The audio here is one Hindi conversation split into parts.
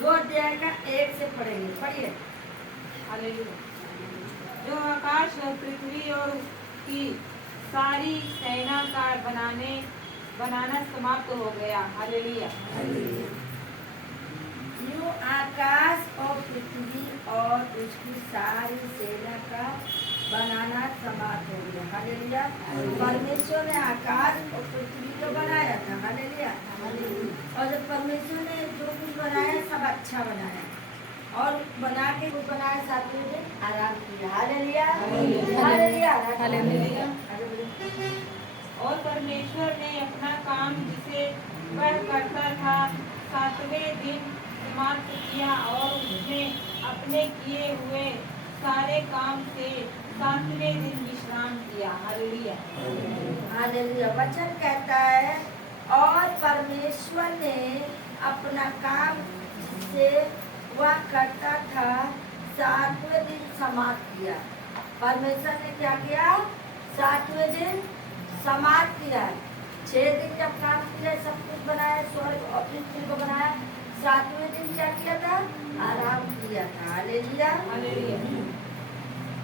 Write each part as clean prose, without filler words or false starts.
दो अध्याय का एक से पढ़ेंगे, पढ़िए। हालेलुया। जो आकाश और पृथ्वी और उसकी सारी सेना का बनाना समाप्त हो गया। हालेलुया। यूं आकाश और पृथ्वी और उसकी सारी सेना का बनाना समाप्त हो गया। हालेलुया। परमेश्वर ने आकाश और पृथ्वी को बनाया था। हालेलुया। और जब परमेश्वर ने जो कुछ बनाया सब अच्छा बनाया और बना के वो बनाया, सातवें दिन आराम किया। हालेलुया। हालेलुया। हालेलुया। और परमेश्वर ने अपना काम जिसे वह करता था सातवें दिन समाप्त किया और उसने अपने किए हुए सारे काम से सातवें दिन विश्राम किया। हालेलुया। हालेलुया। वचन कहता है और परमेश्वर ने अपना काम जिसे वह करता था सातवें दिन समाप्त किया। परमेश्वर ने क्या किया? सातवें दिन समाप्त किया। 6 दिन जब काम किया, सब कुछ बनाया, स्वर्ग और पृथ्वी को बनाया, सातवें दिन क्या किया था? आराम किया था। हालेलुया। हालेलुया।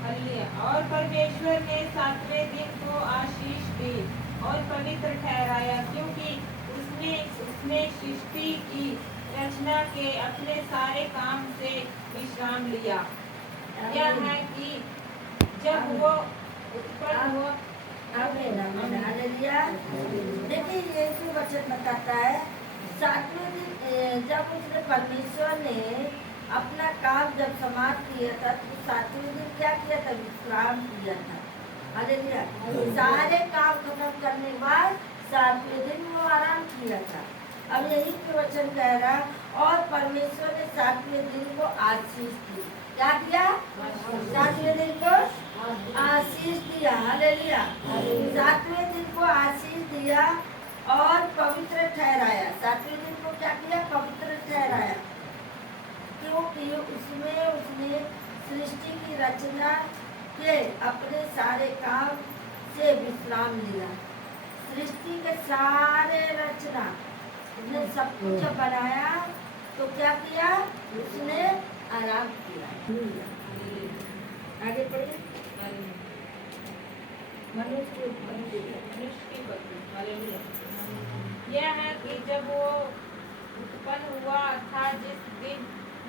हालेलुया। और परमेश्वर ने सातवें दिन को आशीष दी और पवित्र ठहराया, क्योंकि उसने सृष्टि की रचना के अपने सारे काम से विश्राम लिया। यह है कि जब वो उत्पन्न हुआ। आमीन, आमीन, हालेलुया। देखिए ये जो वचन बताता है, सातवें दिन जब उसने परमेश्वर ने अपना काम जब समाप्त किया था तो सातवें दिन क्या किया था? विश्राम किया था। हालेलुया। सारे काम खत्म करने के बाद सातवें दिन वो आराम किया था। अब यही के वचन कह रहा और परमेश्वर ने सातवें दिन को आशीष दी। क्या किया? सातवें दिन को आशीष दिया। हालेलुया। सातवें दिन को आशीष दिया और पवित्र ठहराया। सातवें दिन को क्या किया? पवित्र ठहराया, क्योंकि उसमें उसने सृष्टि की रचना के अपने सारे काम से विश्राम लिया। सृष्टि के सारे रचना उसने सब कुछ जब बनाया तो क्या किया? उसने आराम किया। आगे पढ़िए। मनुष्य सृष्टि करती। हालेलुया। यह है कि जब वो उत्पन्न हुआ अर्थात जिस दिन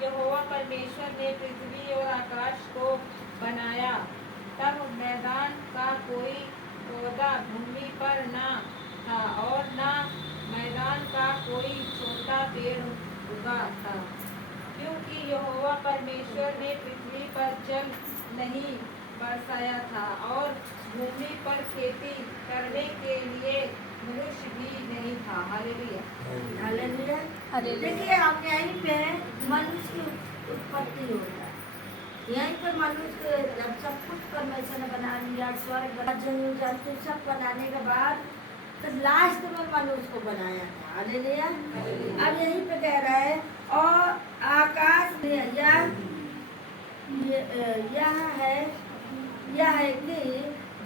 यहोवा परमेश्वर ने पृथ्वी और आकाश को बनाया, तब मैदान का कोई पौधा भूमि पर न था और न मैदान का कोई छोटा पेड़ उगा था, क्योंकि यहोवा परमेश्वर ने पृथ्वी पर जल नहीं बरसाया था और भूमि पर खेती करने के लिए मनुष्य भी नहीं था। हालेलुया। हालेलुया। देखिए आप यहीं पे मनुष्य की उत्पत्ति होता है। यहीं पर मनुष्य जब सब कुछ परमेश्वर ने बना लिया, स्वर्ग जंतु सब बनाने के बाद तो लास्ट में मनुष्य को बनाया था। हालेलुया। अब यहीं पे कह रहा है और आकाश में यह है कि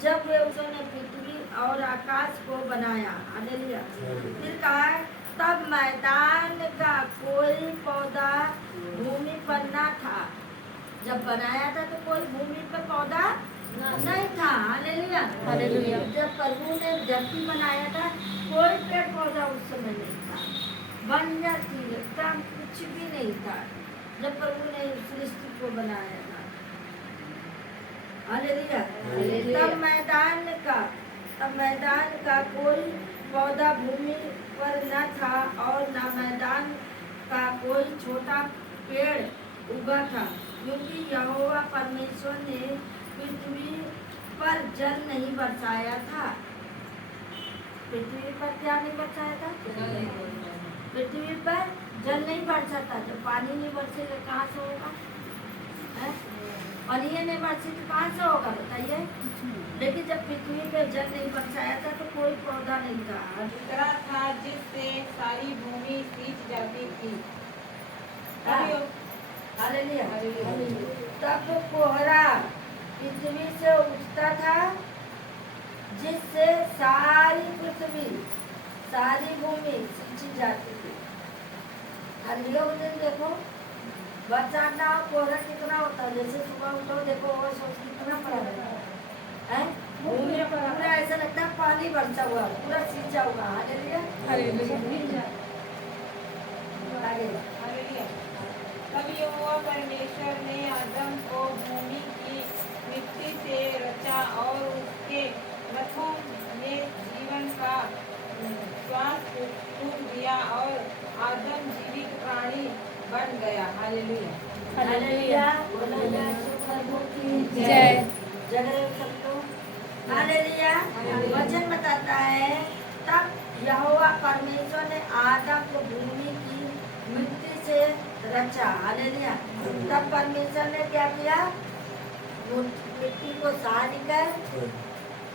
जब उसने पृथ्वी और आकाश को बनाया। हालेलुया। फिर कहा है तब मैदान का कोई पौधा भूमि पर न था। जब बनाया था तो कोई भूमि पर पौधा नहीं था। हालेलुया। हालेलुया। जब प्रभु ने धरती बनाया था कोई पेड़ पौधा उस समय नहीं था, बंजर थी, एकदम कुछ भी नहीं था जब प्रभु ने सृष्टि को बनाया था। हालेलुया। तब मैदान का कोई पौधा भूमि पर न था और न मैदान का कोई छोटा पेड़ उगा था, क्योंकि यहोवा परमेश्वर ने पृथ्वी पर जल नहीं बरसाया था। पृथ्वी पर क्या नहीं बरसाया था? पृथ्वी पर जल नहीं बरसाता। जब पानी नहीं बरसेगा कहाँ से होगा? और ये नहीं बरसी तो कहाँ से होगा बताइए? लेकिन जब पृथ्वी पे जल नहीं बरसाया था तो कोई पौधा नहीं था। दूसरा था जिससे सारी भूमि सींच जाती थी। हालेलुया। तब कोहरा पृथ्वी से उठता था, जिससे सारी पृथ्वी, सारी भूमि सींची जाती थी। ठंडियों में दिन देखो बरसात ना हो कोहरा कितना होता है, जैसे सुबह उठो देखो वो सोच कितना पड़ा रहता है, पूरा ऐसा लगता है पानी बरसा हुआ पूरा सींचा हुआ। हालेलुया आगे। हालेलुया। तब यहोवा परमेश्वर ने आदम को भूमि की मिट्टी से रचा और उसके नथों में जीवन का श्वास फूंक दिया और आदम जीवित प्राणी बन गया। हालेलुया। हालेलुया बोलो यीशु प्रभु की जय। जगह सबको हालेलुया। वचन बताता है तब यहोवा परमेश्वर ने आदम को भूमि की मिट्टी से रचा। हालेलुया। तब परमेश्वर ने क्या किया, मिट्टी को सानकर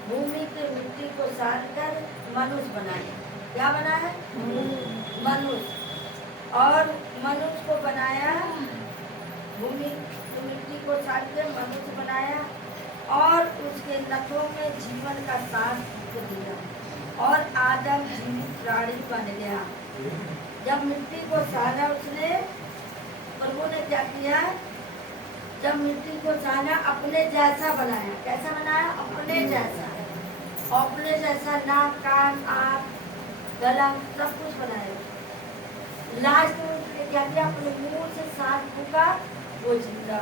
भूमि की मिट्टी को सानकर मनुष्य बनाया। क्या बनाया, मनुष्य। और मनुष्य को बनाया, भूमि की मिट्टी को सान के मनुष्य बनाया और उसके नथों में जीवन का सांस दिया और आदम जीवित प्राणी बन गया। जब मिट्टी को साना उसने, प्रभु ने क्या किया, जब मिट्टी को साना अपने जैसा बनाया। कैसा बनाया, अपने जैसा। अपने जैसा नाक कान आँख गला सब कुछ बनाया। लास्ट में उसने क्या किया, अपने मुंह से सांस फूंका, वो जिंदा।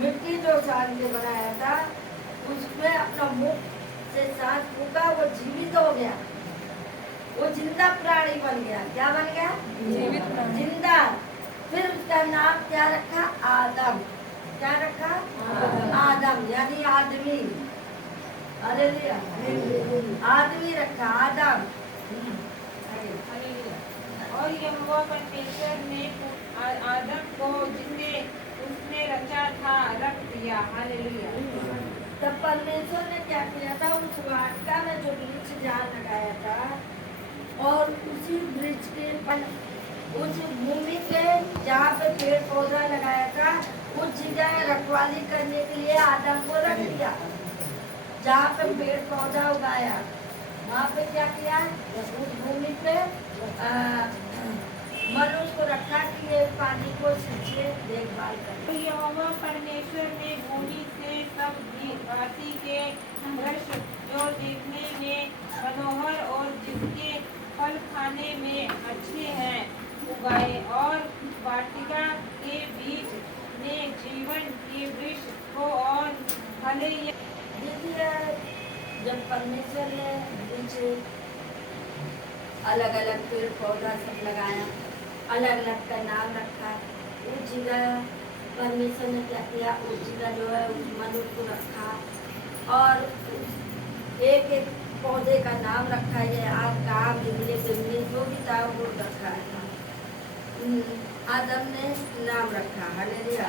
मिट्टी जो सान के बनाया था उसमें अपना मुंह से सांस फूंका, वो जीवित हो गया, वो जिंदा प्राणी बन गया। क्या बन गया, जीवित प्राणी। जिंदा। फिर उसका नाम क्या रखा, आदम। क्या रखा, आदम यानी आदमी। हालेलुया। आदमी रखा, आदम। हालेलुया। और यहोवा परमेश्वर ने आदम को जिसे उसने रचा था रख दिया। हालेलुया। तब परमेश्वर ने क्या किया था, उस वाटिका में जो वृक्ष जाल लगाया था और उसी वृक्ष के उस भूमि के जहाँ पे पेड़ पौधा लगाया था उस जगह रखवाली करने के लिए आदम को रख दिया। जहाँ पे पेड़ पौधा उगाया वहाँ पे क्या किया, उस भूमि पे मनुष्य को रखा कि ये पानी को सींचे, देखभाल करे। तो यहोवा परमेश्वर ने भूमि से सब घासी के वृक्ष जो देखने में मनोहर और जिसके फल खाने में अच्छे हैं उगाए और वाटिका के बीच में जीवन के वृक्ष को और फले। देखिए जब परमेश्वर ने वृक्ष अलग अलग पेड़ पौधा सब लगाया, अलग अलग का नाम रखा, उस जगह परमेश्वर ने क्या किया, उस जगह जो है उस मनुष्य को रखा और एक एक पौधे का नाम रखा है। आम का आम, इमली के इमली, जो भी था वो रखा है। आदम ने नाम रखा। हालेलुया।